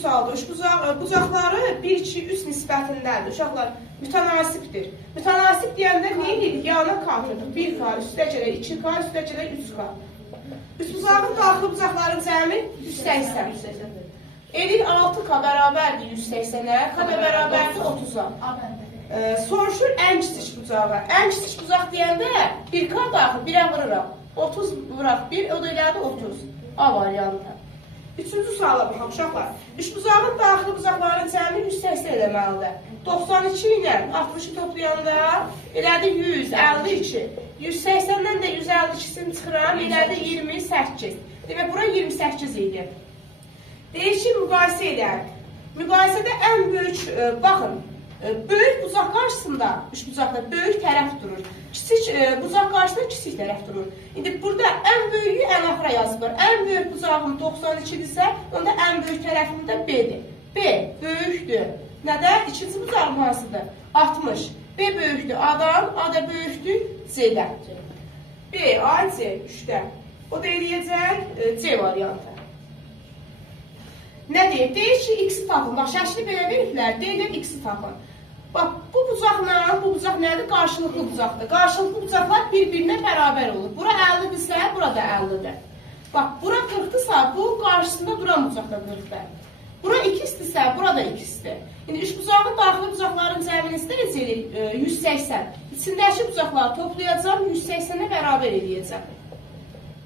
sualda bucaqları 1, 2, 3 nisbətindədir. Uşaqlar mütənasibdir. Mütənasib deyəndə nə edir? Yana qatırdıq. 1K üstəcələ 2K üstəcələ 3K. Üçbucağın daxili bucaqların cəmi 180. Edir 6K bərabərdir 180-ə, K bərabərdir 30-a. Soruşur ən kiçik bucağa. Ən kiçik bucaq deyəndə 1K daxil 1-ə vururaq. 30 vuraq 1, o da elədi 30. A variantı. Üçüncü suala baxaq uşaqlar. Üçbucağın daxili bucaqların cəmi 180 eləməlidir. 92 ilə 60-ı toplayanda elədi 152. 180-dən də 152-sini çıxıram, elədi 28. Demək, bura 28 idi. Deyir ki, müqayisə edək. Müqayisədə ən böyük, baxın, böyük bucaq qarşısında, üçbucaqda böyük tərəf durur. Kiçik bucaq qarşısında kiçik tərəf durur. İndi burada ən böyüyü ən axıra yazılır. Ən böyük bucağım 92-dirsə, onda ən böyük tərəfim də B-dir. B böyükdür. Nədə? İkinci bucağım hansıdır? 60. B böyükdür A-dan, A da böyükdür C-dən. B, A, C, 3-dən. O da eləyəcək C variantı. Nə deyir? Deyir ki, X-i tapın. Bax, şəkli belə veriblər. Deyirlər X-i tapın. Bax, bu bucaqla, bu bucaq nədir? Qarşılıqlı bucaqdır. Qarşılıqlı bucaqlar bir-birinə bərabər olur. Bura 50-dirsə, burada 50-dir. Bax, bura 40-dırsa, bu qarşısında duran bucaq da 40-dır. Bura 2-dirsə, burada 2-dir. İndi üç bucağın daxili bucaqların cəmini necə eləyir? 180. İçindəki bucaqları toplayacam, 180-ə bərabər eləyəcəm.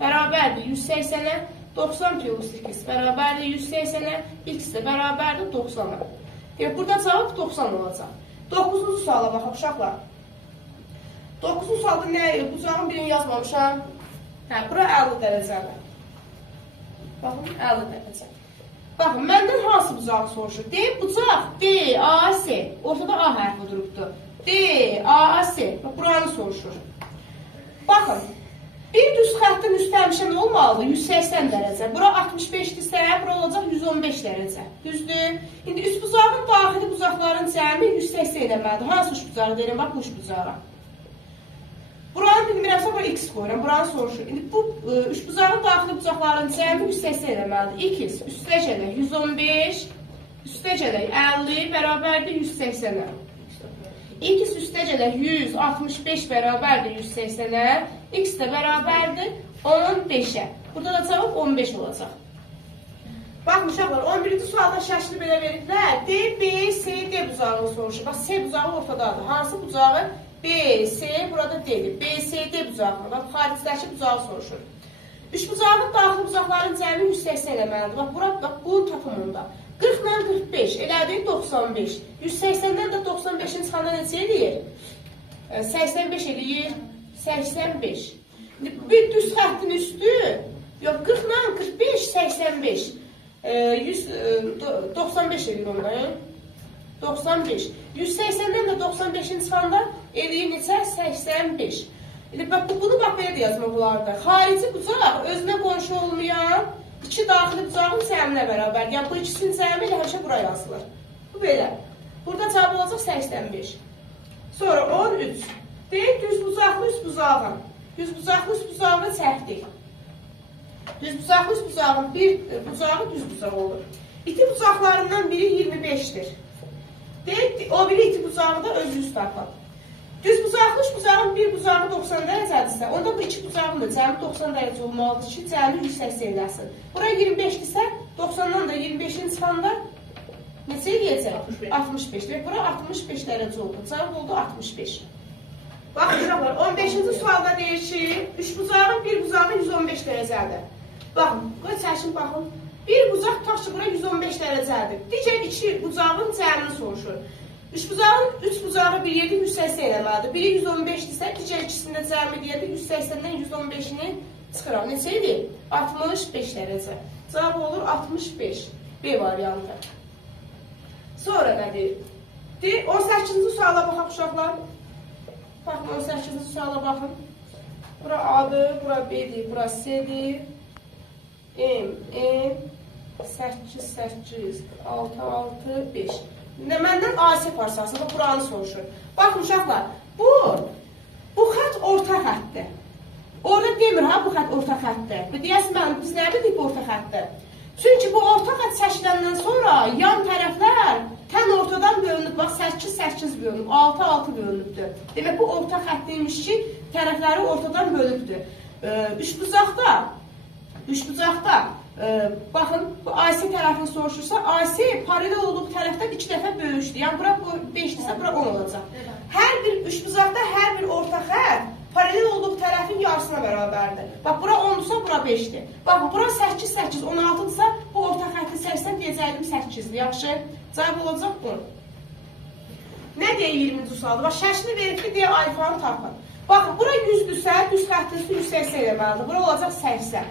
Bərabərdir 180-ə 90 plus 8 bərabərdir 180-ə, x də bərabərdir 90-a. Burada cavab 90 olacaq. 9-cu suala baxaq uşaqlar. 9-cu sualda nə? Bucağın birini yazmamışam. Bura 50 dərəcədir. Baxın, 50 dərəcə. Baxın, məndən hansı bucağı soruşur? Deyib, bucaq D, A, S. Ortada A hərfi durubdur. D, A, S. Buranı soruşur. Baxın. Bir düz xəttin üstü həmişə nə olmalıdır? 180 dərəcə. Bura 65-dirsə, bura olacaq 115 dərəcə. Düzdür? İndi üst bucağın daxili bucaqların cəmi 180 eləməlidir. Hansı üç bucağı deyirəm? Bax, bu üç bucağa. Buranı bilmirəmsə, bura x qoyuram. Buranı soruşur. İndi bu üç bucağın daxili bucaqların cəmi 180 eləməlidir. X üstə gələk 115, üstə gələk 50, bərabərdir 180-ə. X üstə gələk 165 bərabərdir 180-ə. X də bərabərdir 15-ə. Burada da cavab 15 olacaq. Baxın uşaqlar, 11-ci sualda şəkli belə veriblər. D, B, C, D bucağını soruşur. Bax, C bucağı ortadadır. Hansı bucağı? B, C, burada D-dir. B, C, D bucağını. Bax, xaricdəki bucağı soruşur. Üç bucağın daxili bucaqların cəmi 180 eləməlidir. Bax, bax, bunun tapımında. 40 ilə 45, elədir 95. 180-dən də 95-in çıxanda necə eləyir? 85 eləyir. 85. Bir düz xəttin üstü, yox 40 ilə 45, 85. 95 eləyir onda. 95. 180-dən də 95-in çıxanda eləyir neçə? 85. Bunu bax belə də yazmaq olardı. Xarici bucaq özünə qonşu olmayan iki daxili bucağın cəminə bərabər. Yəni bu ikisinin cəmi ilə həmişə bura yazılır. Bu belə. Burada cavab olacaq 85. Sonra 13. Deyək, düz bucaqlı üst buzağın. Düz bucaqlı üst buzağını çəkdik. Düz bucaqlı üst buzağın bir bucağı düz buzaq olur. İti bucaqlarından biri 25-dir. Deyək, o biri iti bucağı da özü üst tapın. Düz bucaqlı üst buzağın bir bucağı 90 dərəcədirsə, onda bu iki bucağın da cəmi 90 dərəcə olmalıdır ki, cəmi 180 eləsin. Bura 25-dirsə, 90-dan da 25-in çıxanda neçə eləyəcək? 65. Və bura 65 dərəcə oldu. Cavab oldu 65. Baxın uşaqlar, 15-ci sualda deyir ki, üç bucağın bir bucağı 115 dərəcədir. Baxın, qoy çəkin baxın. Bir bucaq tutaq ki, bura 115 dərəcədir. Digər iki bucağın cəmini soruşur. Üç bucağı bir yerdə 180 eləməlidir. Biri 115-dirsə, digər ikisində cəmi deyəndə 180-dən 115-ini çıxıram. Neçə edir? 65 dərəcə. Cavab olur 65. B variantı. Sonra nə deyir? 18-ci suala baxaq uşaqlar. Baxın, 18-ci suala baxın. Bura A-dır, bura B-dir, bura C-dir. M, 8, 8, 6, 6, 5. Məndən AC parçasında buranı soruşur. Baxın uşaqlar, bu xət orta xətdir. Orada demir ha, bu xət orta xətdir. Deyəsin, biz nə bildik bu orta xətdir? Çünki bu orta xət çəkiləndən sonra bölünüb, 6 bölünübdür. Demək bu orta xəttiymiş ki, tərəfləri ortadan bölübdür. Üçbucaqda baxın, bu AC tərəfini soruşursa, AC paralel olduğu tərəfdən 2 dəfə böyükdür. Yəni bura 5-dirsə, bura 10 olacaq. Hər bir üçbucaqda hər bir orta xətt paralel olduğu tərəfin yarısına bərabərdir. Bax, bura 10-dursa, bura 5-dir. Baxın, bura 8, 16-dırsa, bu orta xətti 80 deyəcəkdim 8-dir. Yaxşı, cavab olacaq bu. Nə deyə 20-ci sualda? Bax, şəklini veribki deyə alfanı tapın. Baxın, bura 100-dürsə, düz xəttin üstü 180 eləməlidir. Bura olacaq 80.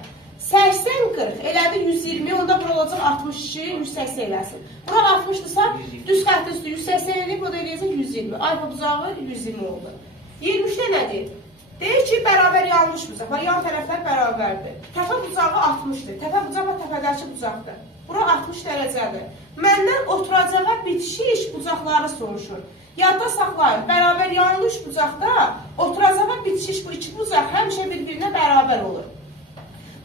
80-40 elədi 120, onda bura olacaq 62, 180 eləsin. Bura 60-dırsa, düz xəttin üstü 180 eləyib, burada eləyəcək 120. Alfa bucağı 120 oldu. 23-də nə deyir? Deyir ki, bərabər yanlış bucaq. Yan tərəflər bərabərdir. Təpə bucağı 60-dır. Təpə bucağı və təpədəki bucaqdır. Bura 60 dərəcədir. Məndən oturacağa bitişik bucaqları soruşur. Yadda saxlayın, bərabər yanlış bucaqda oturacağa bitişik bu iki bucaq həmişə bir-birinə bərabər olur.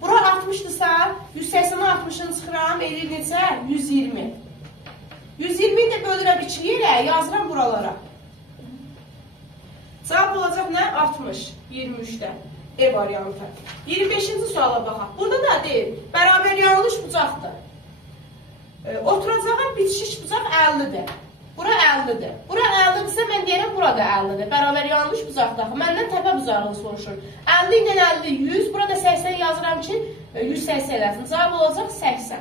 Bura 60-dırsa, 180-ə 60-ını çıxıram, eləyir necə? 120. 120-ni də bölürəm 2 yerə, yazıram buralara. Cavab olacaq nə? 60, 23-də. E variantı. 25-ci suala baxaq. Burada da deyil, bərabər yanlış bucaqdır. Oturacağa bitişik bucaq 50-dir. Bura 50-dir. Bura 50-dirsə, mən deyərəm, burada 50-dir. Bərabər yanlış bucaqdır. Məndən təpə bucağını soruşur. 50 ilə 50, 100. Burada 80 yazıram ki, 180 eləsin. Cavab olacaq 80.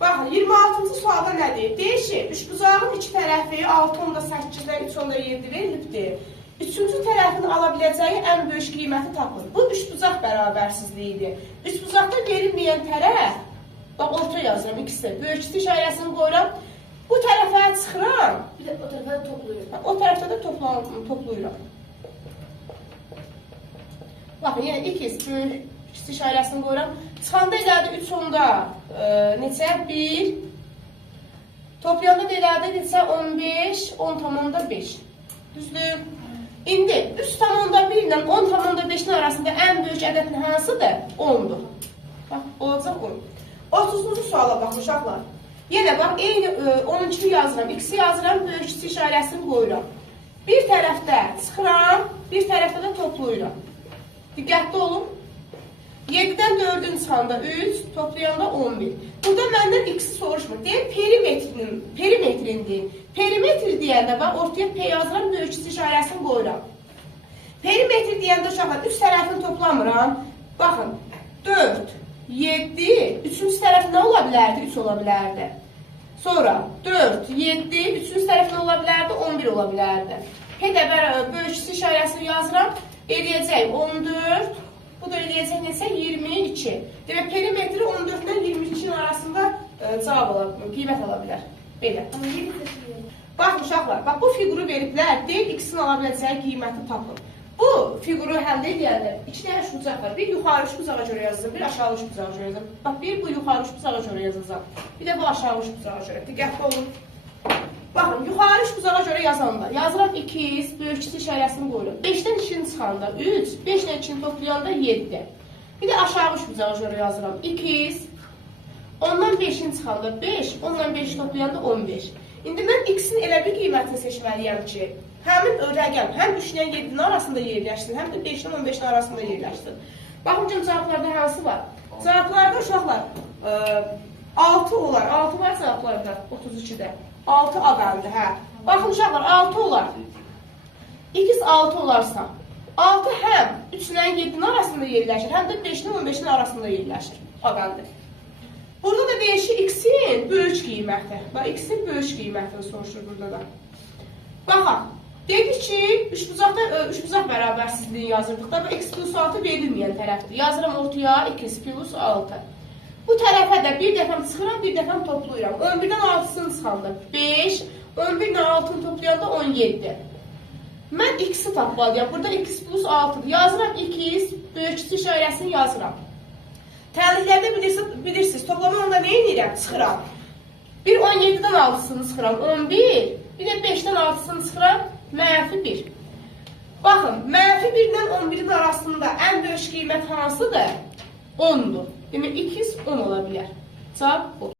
Baxın, 26-cı sualda nə deyir? Deyir ki, üçbucağın iki tərəfi 6.8-dən 3.7 verilibdir. Üçüncü tərəfin ala biləcəyi ən böyük qiyməti tapılır. Bu üçbucaq bərabərsizliyidir. Üçbucaqda verilməyən tərəf, bax, orta yazıram, ikisi. Böyük işarəsini qoyuram. Bu tərəfə çıxıram. Bir də o tərəfə də toplayıram. O tərəfdə də toplayıram. Baxın, yəni ikiz, böyük işarəsini qoyuram. Çıxanda elədi 3 onda neçə? 1. Toplayanda da elədi neçə? 15, 10,5. Düzdür? İndi 3,1 ilə 10,5-in arasında ən böyük ədədin hansıdır? 10-dur. Bax, olacaq 10. 30-cu suala baxın, uşaqlar. Yenə bax, eyni onun kimi yazıram. İkisi yazıram, böyük işarəsini qoyuram. Bir tərəfdə çıxıram, bir tərəfdə də toplayıram. Diqqətli olun. 7-dən 4-ün çıxanda 3, toplayanda 11. Burada məndən ikisi soruşmur. Deyir, perimetrin deyil. Perimetr deyəndə, bax, ortaya P yazıram, böyük işarəsini qoyuram. Perimetr deyəndə, uşaqlar, üst tərəfini toplamıram. Baxın, 4, 7, üçüncü tərəf nə ola bilərdi? 3 ola bilərdi. Sonra 4, 7, üçüncü tərəf nə ola bilərdi? 11 ola bilərdi. P də böyük işarəsini yazıram, eləyəcək 14, bu da eləyəcək nesə 22. Demək, perimetri 14-dən 22-nin arasında cavab ala bilər, qiymət ala bilər. Belə. Bax, uşaqlar, bax, bu fiquru veriblər, deyil, ikisini ala biləcəyi qiyməti tapın. Bu fiquru həll edəndə 2 dənə bucaq var. Bir yuxarı bucağa görə yazılır, bir aşağı bucağa görə yazılır. Bax, bir bu yuxarı bucağa görə yazılacaq, bir də bu aşağı bucağa görə. Diqqətli olun. Baxın, yuxarı bucağa görə yazanda, yazıram 2, böyük işarəsini qoyuram. 5-dən 2-ni çıxanda 3, 5 ilə 2-ni toplayanda 7. Bir də aşağı bucağa görə yazıram 2, ondan 5-ini çıxanda 5, ondan 5-i toplayanda 15. İndi mən x-in elə bir qiymətini seçməliyəm ki, həmin rəqəm həm 3 ilə 7-nin arasında yerləşsin, həm də 5 ilə 15-nin arasında yerləşsin. Baxın, cavablarda hansı var? Cavablarda uşaqlar 6 olar. 6 var cavablarda 32-də. 6 adamdır, hə. Baxın, uşaqlar 6 olar. X 6 olarsa, 6 həm 3 ilə 7-nin arasında yerləşir, həm də 5 ilə 15-nin arasında yerləşir. Adamdır. Burada da deyir ki, x-in böyük qiyməti. Bax, x-in böyük qiymətini soruşur burada da. Baxaq, dedik ki, üçbucaq bərabərsizliyi yazırdıqda, bu x plus 6 verilməyən tərəfdir. Yazıram ortaya x plus 6. Bu tərəfə də bir dəfəm çıxıram, bir dəfəm toplayıram. 11-dən 6-sını çıxanda 5, 11 ilə 6-ını toplayanda 17. Mən x-i tapmalıyam. Burada x plus 6-dır. Yazıram x, böyük işarəsini yazıram. Təhlillərdə bilirsiniz, toplama onda nə edirəm? Çıxıram. Bir 17-dən 6-sını çıxıram, 11. Bir də 5-dən 6-sını çıxıram, mənfi 1. Baxın, mənfi 1-dən 11-in arasında ən böyük qiymət hansıdır? 10-dur. Demək, x 10 ola bilər. Cavab bu.